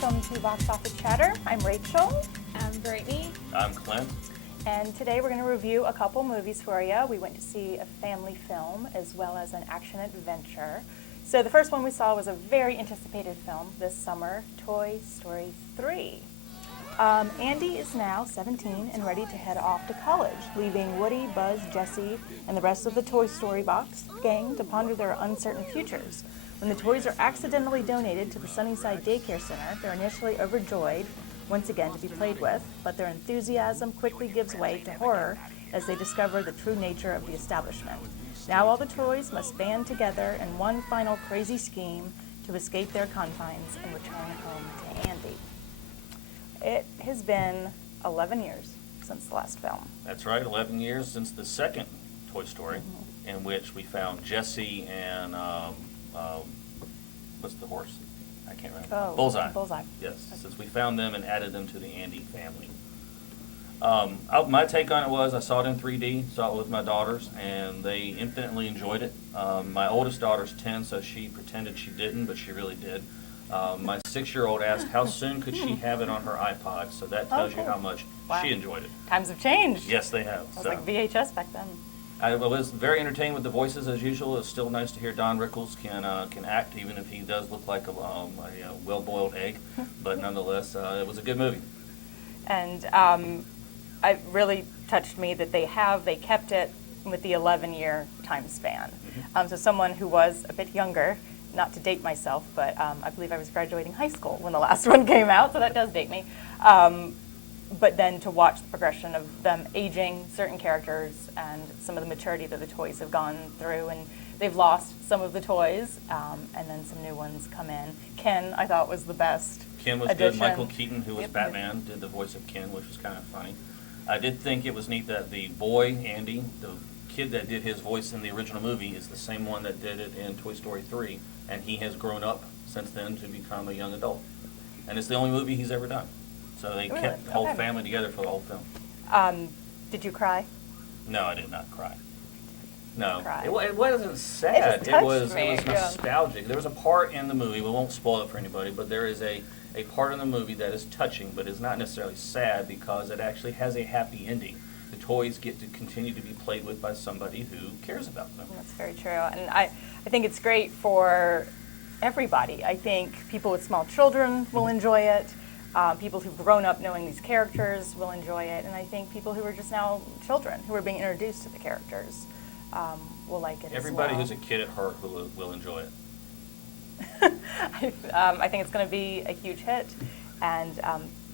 welcome to Box Office Chatter. I'm Rachel. I'm Brittany. I'm Clint. And today we're going to review a couple movies for you. We went to see a family film as well as an action adventure. So the first one we saw was a very anticipated film this summer, Toy Story 3. Andy is now 17 and ready to head off to college, leaving Woody, Buzz, Jessie, and the rest of the Toy Story box gang to ponder their uncertain futures. When the toys are accidentally donated to the Sunnyside Daycare Center, they're initially overjoyed once again to be played with, but their enthusiasm quickly gives way to horror as they discover the true nature of the establishment. Now all the toys must band together in one final crazy scheme to escape their confines and return home to Andy. It has been 11 years since the last film. That's right, 11 years since the second Toy Story, in which we found Jessie and, what's the horse? I can't remember. Oh, Bullseye. Bullseye. Yes, since we found them and added them to the Andy family. My take on it was I saw it in 3D, saw it with my daughters, and they infinitely enjoyed it. My oldest daughter's 10, so she pretended she didn't, but she really did. My 6-year-old asked how soon could she have it on her iPod, so that tells you how much she enjoyed it. Times have changed. Yes, they have. It was like VHS back then. I was very entertained with the voices as usual. It's still nice to hear Don Rickles can act, even if he does look like a well-boiled egg. But nonetheless, it was a good movie. And it really touched me that they kept it with the 11-year time span. So someone who was a bit younger, not to date myself, but I believe I was graduating high school when the last one came out, so that does date me. But then to watch the progression of them aging certain characters and some of the maturity that the toys have gone through, and they've lost some of the toys, and then some new ones come in. Ken, I thought, was the best Ken was addition. good. Michael Keaton, who was Batman, did the voice of Ken, which was kind of funny. I did think it was neat that the boy, Andy, the kid that did his voice in the original movie, is the same one that did it in Toy Story 3, and he has grown up since then to become a young adult. And it's the only movie he's ever done. So they kept the whole family together for the whole film. Did you cry? No, I did not cry. No, Cry. it wasn't sad. It just touched was me, nostalgic. There was a part in the movie, we won't spoil it for anybody, but there is a part in the movie that is touching, but is not necessarily sad because it actually has a happy ending. The toys get to continue to be played with by somebody who cares about them. That's very true. And I think it's great for everybody. I think people with small children will enjoy it. People who've grown up knowing these characters will enjoy it. And I think people who are just now children, who are being introduced to the characters, will like it Everybody as well. who's a kid at heart will enjoy it. I think it's going to be a huge hit. And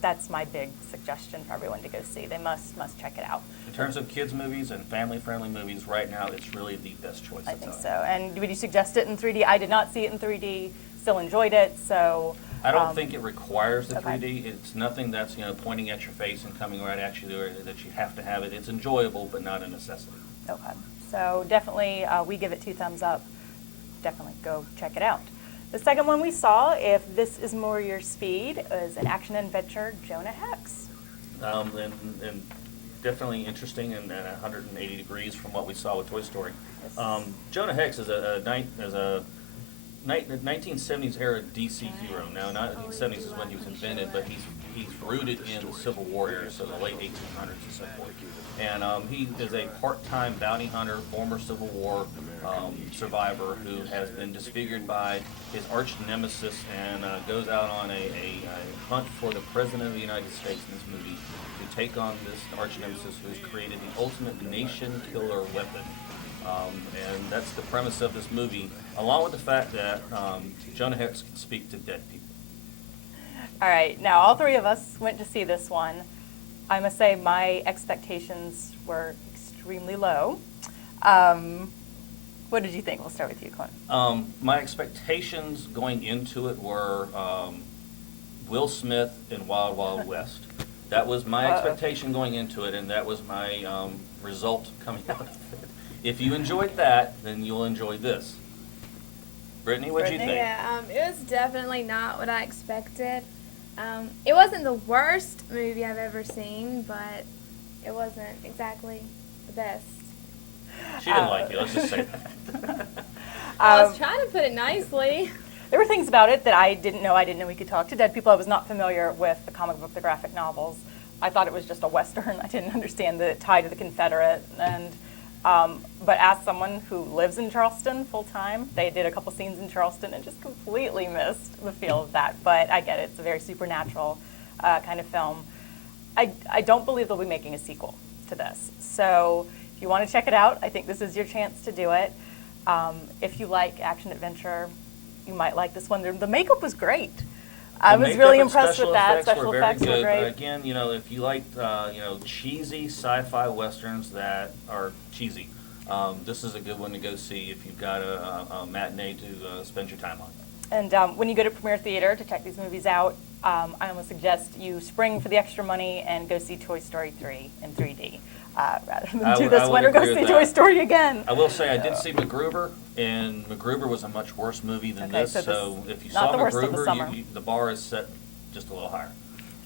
that's my big suggestion for everyone to go see. They must check it out. In terms of kids' movies and family-friendly movies, right now it's really the best choice. I think so. And would you suggest it in 3D? I did not see it in 3D. Still enjoyed it. So I don't think it requires the okay. 3D. It's nothing that's pointing at your face and coming right at you, or that you have to have it. It's enjoyable, but not a necessity. Okay. So definitely, we give it 2 thumbs up. Definitely go check it out. The second one we saw, if this is more your speed, is an action adventure, Jonah Hex. And definitely interesting and 180 degrees from what we saw with Toy Story. Yes. Jonah Hex is a 1970s era DC hero. Now, 1970s is when he was invented, but he's rooted in the Civil War era, so the late 1800s and so forth. And he is a part-time bounty hunter, former Civil War survivor who has been disfigured by his arch nemesis and goes out on a hunt for the President of the United States in this movie to take on this arch nemesis who's created the ultimate nation killer weapon. And that's the premise of this movie, along with the fact that Jonah Hex can speak to dead people. All right. Now, all 3 of us went to see this one. I must say my expectations were extremely low. What did you think? We'll start with you, Clint. My expectations going into it were Will Smith in Wild Wild West. That was my expectation going into it, and that was my result coming out of it. If you enjoyed that, then you'll enjoy this. Brittany, what did you think? Yeah, it was definitely not what I expected. It wasn't the worst movie I've ever seen, but it wasn't exactly the best. She didn't like it, let's just say that. I was trying to put it nicely. there were things about it that I didn't know. I didn't know we could talk to dead people. I was not familiar with the comic book, the graphic novels. I thought it was just a Western. I didn't understand the tie to the Confederate. And but as someone who lives in Charleston full time, they did a couple scenes in Charleston and just completely missed the feel of that. But I get it. It's a very supernatural kind of film. I don't believe they'll be making a sequel to this. So if you want to check it out, I think this is your chance to do it. If you like action adventure, you might like this one. The makeup was great. I was really impressed with that. Special effects were great. Again, you know, if you like, cheesy sci-fi westerns that are cheesy, this is a good one to go see if you've got a matinee to spend your time on. And when you go to Premiere Theater to check these movies out, I almost suggest you spring for the extra money and go see Toy Story 3 in 3D. Rather than do this one or go see Toy Story again. I will say I did see MacGruber, and MacGruber was a much worse movie than this. So if you saw MacGruber, the bar is set just a little higher.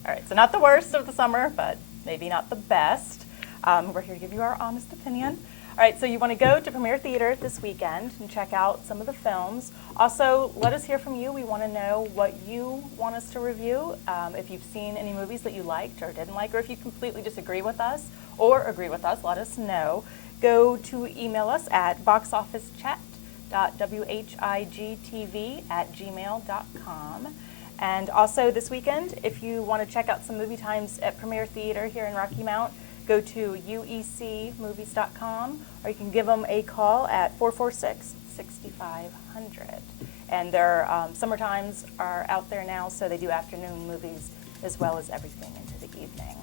All right, so not the worst of the summer, but maybe not the best. We're here to give you our honest opinion. All right, so you want to go to Premiere Theater this weekend and check out some of the films. Also, let us hear from you. We want to know what you want us to review. If you've seen any movies that you liked or didn't like, or if you completely disagree with us or agree with us, let us know. Go to email us at boxofficechat.whigtv@gmail.com. And also this weekend, if you want to check out some movie times at Premiere Theater here in Rocky Mount, go to uecmovies.com, or you can give them a call at 446-6500. And their summer times are out there now, so they do afternoon movies as well as everything into the evening.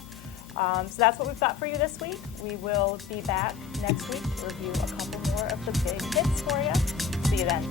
So that's what we've got for you this week. We will be back next week to review a couple more of the big hits for you. See you then.